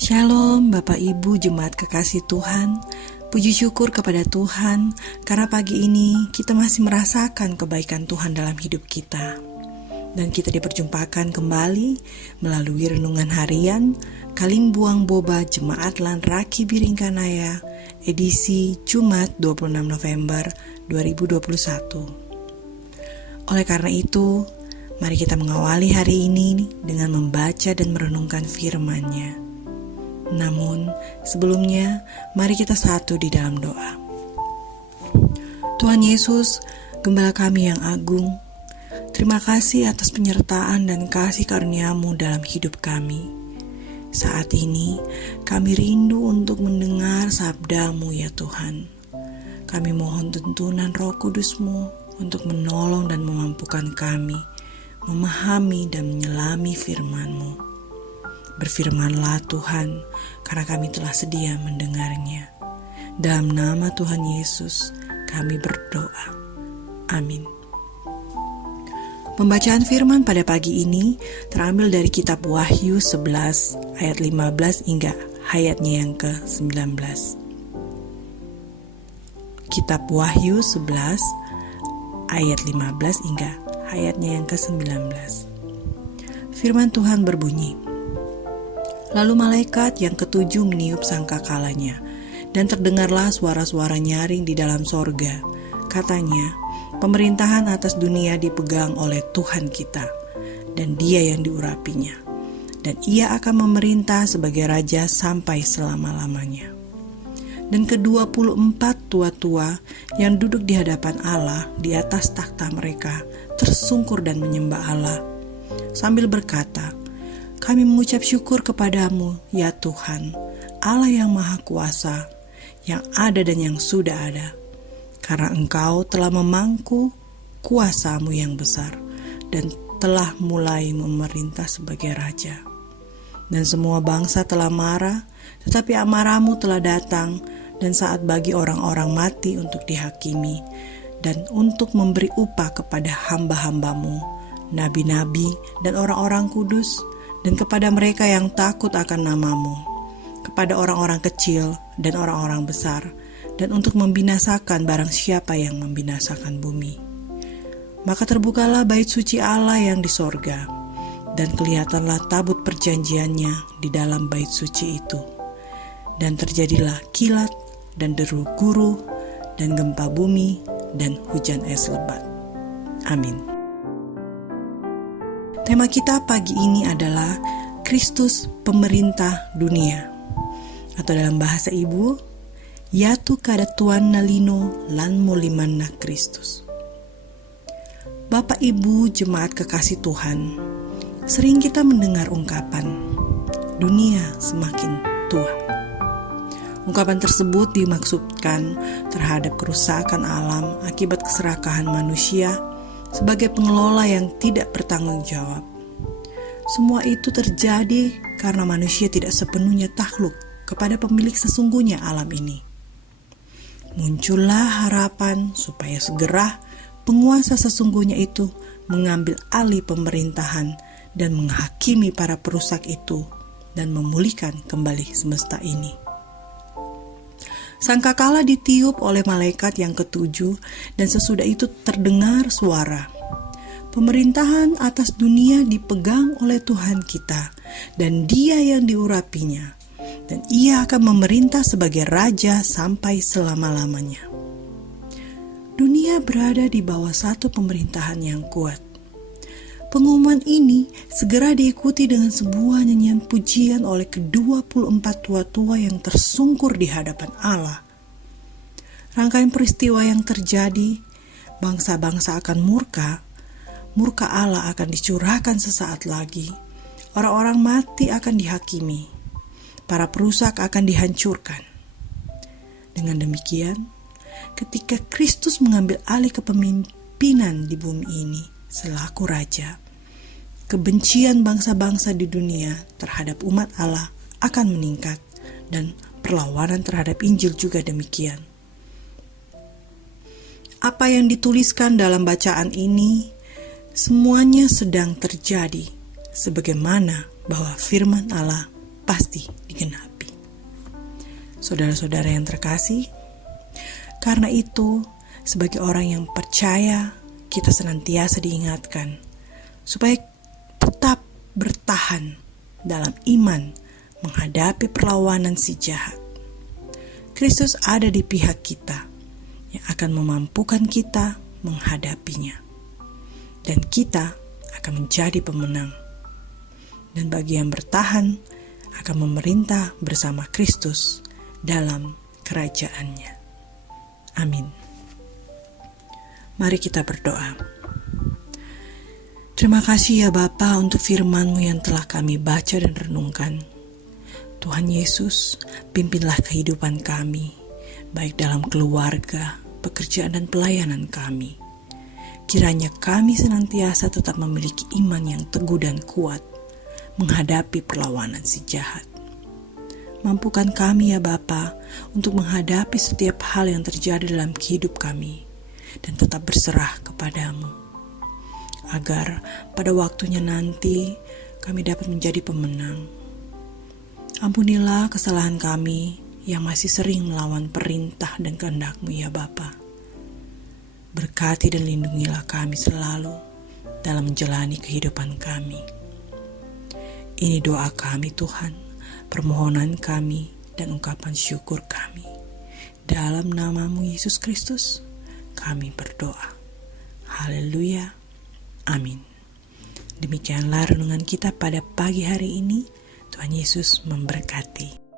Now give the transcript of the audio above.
Shalom Bapak Ibu Jemaat Kekasih Tuhan. Puji syukur kepada Tuhan karena pagi ini kita masih merasakan kebaikan Tuhan dalam hidup kita. Dan kita diperjumpakan kembali melalui renungan harian Kalimbuang Boba Jemaat Lan Raki Biringkanaya edisi Jumat 26 November 2021. Oleh karena itu, mari kita mengawali hari ini dengan membaca dan merenungkan firman-Nya. Namun, sebelumnya, mari kita satu di dalam doa. Tuhan Yesus, Gembala kami yang agung, terima kasih atas penyertaan dan kasih karunia-Mu dalam hidup kami. Saat ini, kami rindu untuk mendengar sabda-Mu ya Tuhan. Kami mohon tuntunan Roh Kudus-Mu untuk menolong dan memampukan kami, memahami dan menyelami firman-Mu. Berfirmanlah Tuhan, karena kami telah sedia mendengarnya. Dalam nama Tuhan Yesus, kami berdoa. Amin. Pembacaan firman pada pagi ini terambil dari kitab Wahyu 11 ayat 15 hingga ayatnya yang ke-19. Kitab Wahyu 11 ayat 15 hingga ayatnya yang ke-19. Firman Tuhan berbunyi, lalu malaikat yang ketujuh meniup sangkakalanya, dan terdengarlah suara-suara nyaring di dalam sorga. Katanya, pemerintahan atas dunia dipegang oleh Tuhan kita, dan Dia yang diurapinya. Dan Ia akan memerintah sebagai Raja sampai selama-lamanya. Dan ke-24 tua-tua yang duduk di hadapan Allah di atas takhta mereka tersungkur dan menyembah Allah, sambil berkata, kami mengucap syukur kepadamu, ya Tuhan, Allah yang Maha Kuasa, yang ada dan yang sudah ada. Karena Engkau telah memangku kuasa-Mu yang besar, dan telah mulai memerintah sebagai Raja. Dan semua bangsa telah marah, tetapi amarah-Mu telah datang, dan saat bagi orang-orang mati untuk dihakimi, dan untuk memberi upah kepada hamba-hamba-Mu, nabi-nabi dan orang-orang kudus, dan kepada mereka yang takut akan nama-Mu, kepada orang-orang kecil dan orang-orang besar, dan untuk membinasakan barang siapa yang membinasakan bumi. Maka terbukalah bait suci Allah yang di sorga, dan kelihatanlah tabut perjanjiannya di dalam bait suci itu. Dan terjadilah kilat dan deru guru dan gempa bumi dan hujan es lebat. Amin. Tema kita pagi ini adalah Kristus Pemerintah Dunia, atau dalam bahasa Ibu, Yatu kada Tuan nalino lan mulimanna Kristus. Bapak Ibu Jemaat Kekasih Tuhan, sering kita mendengar ungkapan, dunia semakin tua. Ungkapan tersebut dimaksudkan terhadap kerusakan alam akibat keserakahan manusia sebagai pengelola yang tidak bertanggung jawab. Semua itu terjadi karena manusia tidak sepenuhnya takluk kepada pemilik sesungguhnya alam ini. Muncullah harapan supaya segera penguasa sesungguhnya itu mengambil alih pemerintahan dan menghakimi para perusak itu dan memulihkan kembali semesta ini. Sangkakala ditiup oleh malaikat yang ketujuh, dan sesudah itu terdengar suara. Pemerintahan atas dunia dipegang oleh Tuhan kita, dan Dia yang diurapinya, dan Ia akan memerintah sebagai Raja sampai selama-lamanya. Dunia berada di bawah satu pemerintahan yang kuat. Pengumuman ini segera diikuti dengan sebuah nyanyian pujian oleh ke-24 tua-tua yang tersungkur di hadapan Allah. Rangkaian peristiwa yang terjadi, bangsa-bangsa akan murka Allah akan dicurahkan sesaat lagi, orang-orang mati akan dihakimi, para perusak akan dihancurkan. Dengan demikian, ketika Kristus mengambil alih kepemimpinan di bumi ini selaku Raja, kebencian bangsa-bangsa di dunia terhadap umat Allah akan meningkat, dan perlawanan terhadap Injil juga demikian. Apa yang dituliskan dalam bacaan ini semuanya sedang terjadi sebagaimana bahwa firman Allah pasti digenapi. Saudara-saudara yang terkasih, karena itu, sebagai orang yang percaya, kita senantiasa diingatkan supaya tetap bertahan dalam iman menghadapi perlawanan si jahat. Kristus ada di pihak kita yang akan memampukan kita menghadapinya. Dan kita akan menjadi pemenang. Dan bagi yang bertahan akan memerintah bersama Kristus dalam kerajaannya. Amin. Mari kita berdoa. Terima kasih ya Bapa untuk firman-Mu yang telah kami baca dan renungkan. Tuhan Yesus, pimpinlah kehidupan kami, baik dalam keluarga, pekerjaan dan pelayanan kami. Kiranya kami senantiasa tetap memiliki iman yang teguh dan kuat, menghadapi perlawanan si jahat. Mampukan kami ya Bapa untuk menghadapi setiap hal yang terjadi dalam hidup kami dan tetap berserah kepadamu, agar pada waktunya nanti kami dapat menjadi pemenang. Ampunilah kesalahan kami yang masih sering melawan perintah dan kehendak-Mu ya Bapa. Berkati dan lindungilah kami selalu dalam menjalani kehidupan kami. Ini doa kami Tuhan, permohonan kami dan ungkapan syukur kami. Dalam nama-Mu Yesus Kristus, kami berdoa. Haleluya. Amin. Demikianlah renungan kita pada pagi hari ini. Tuhan Yesus memberkati.